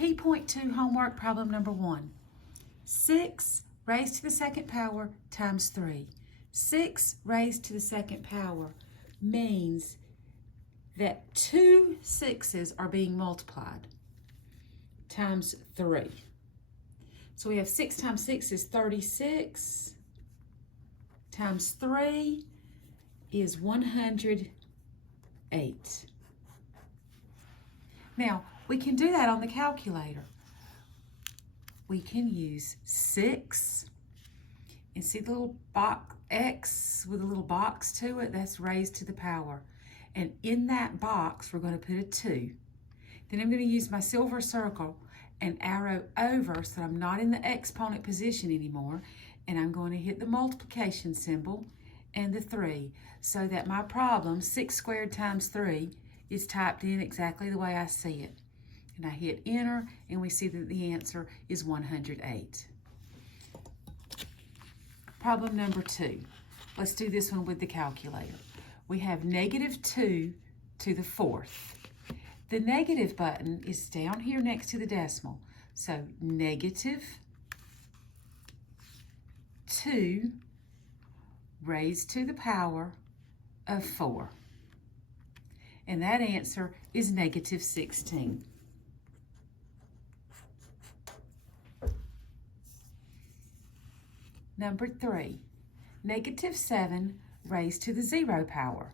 P.2 homework problem number 1. 6 raised to the second power times 3. 6 raised to the second power means that 2 6's are being multiplied times 3. So we have 6 times 6 is 36 times 3 is 108. Now, we can do that on the calculator. We can use 6 and see the little box X with a little box to it, that's raised to the power. And in that box, we're going to put a 2. Then I'm going to use my silver circle and arrow over so that I'm not in the exponent position anymore. And I'm going to hit the multiplication symbol and the 3 so that my problem, 6 squared times 3, is typed in exactly the way I see it. And I hit enter and we see that the answer is 108. Problem number 2. Let's do this one with the calculator. We have -2 to the 4th. The negative button is down here next to the decimal. So -2 raised to the power of 4. And that answer is -16. Number 3, -7 raised to the 0 power.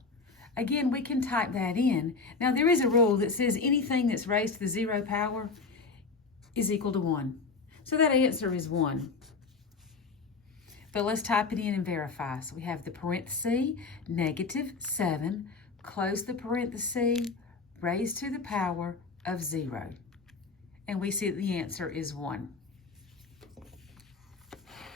Again, we can type that in. Now, there is a rule that says anything that's raised to the 0 power is equal to 1. So that answer is 1. But let's type it in and verify. So we have the parenthesis, -7, close the parenthesis, raised to the power of 0. And we see that the answer is 1.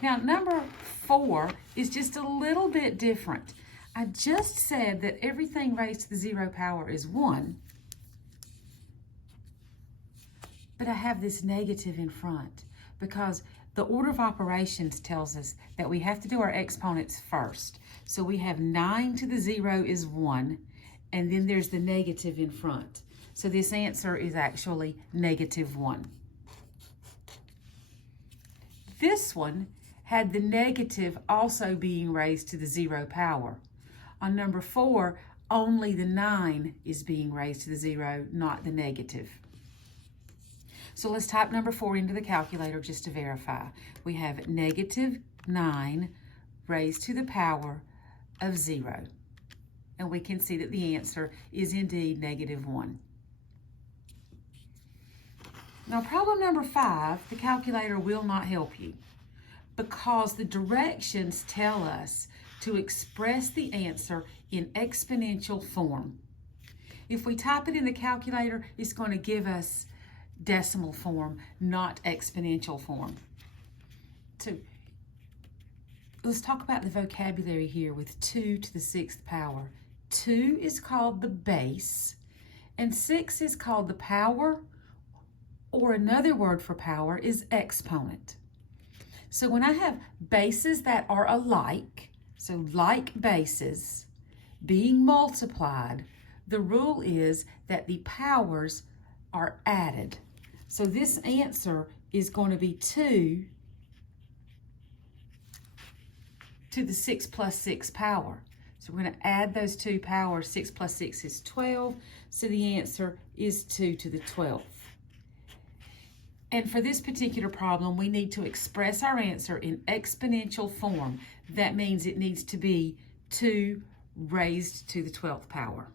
Now, number 4 is just a little bit different. I just said that everything raised to the 0 power is 1, but I have this negative in front because the order of operations tells us that we have to do our exponents first. So we have 9 to the 0 is 1, and then there's the negative in front. So this answer is actually -1. This one had the negative also being raised to the 0 power. On number 4, only the 9 is being raised to the 0, not the negative. So let's type number 4 into the calculator just to verify. We have -9 raised to the power of 0. And we can see that the answer is indeed -1. Now, problem number 5, the calculator will not help you, because the directions tell us to express the answer in exponential form. If we type it in the calculator, it's going to give us decimal form, not exponential form. So let's talk about the vocabulary here with 2 to the 6th power. 2 is called the base, and 6 is called the power, or another word for power is exponent. So when I have bases that are alike, so like bases being multiplied, the rule is that the powers are added. So this answer is going to be 2 to the 6 plus 6 power. So we're going to add those 2 powers. 6 plus 6 is 12. So the answer is 2 to the 12th. And for this particular problem, we need to express our answer in exponential form. That means it needs to be 2 raised to the 12th power.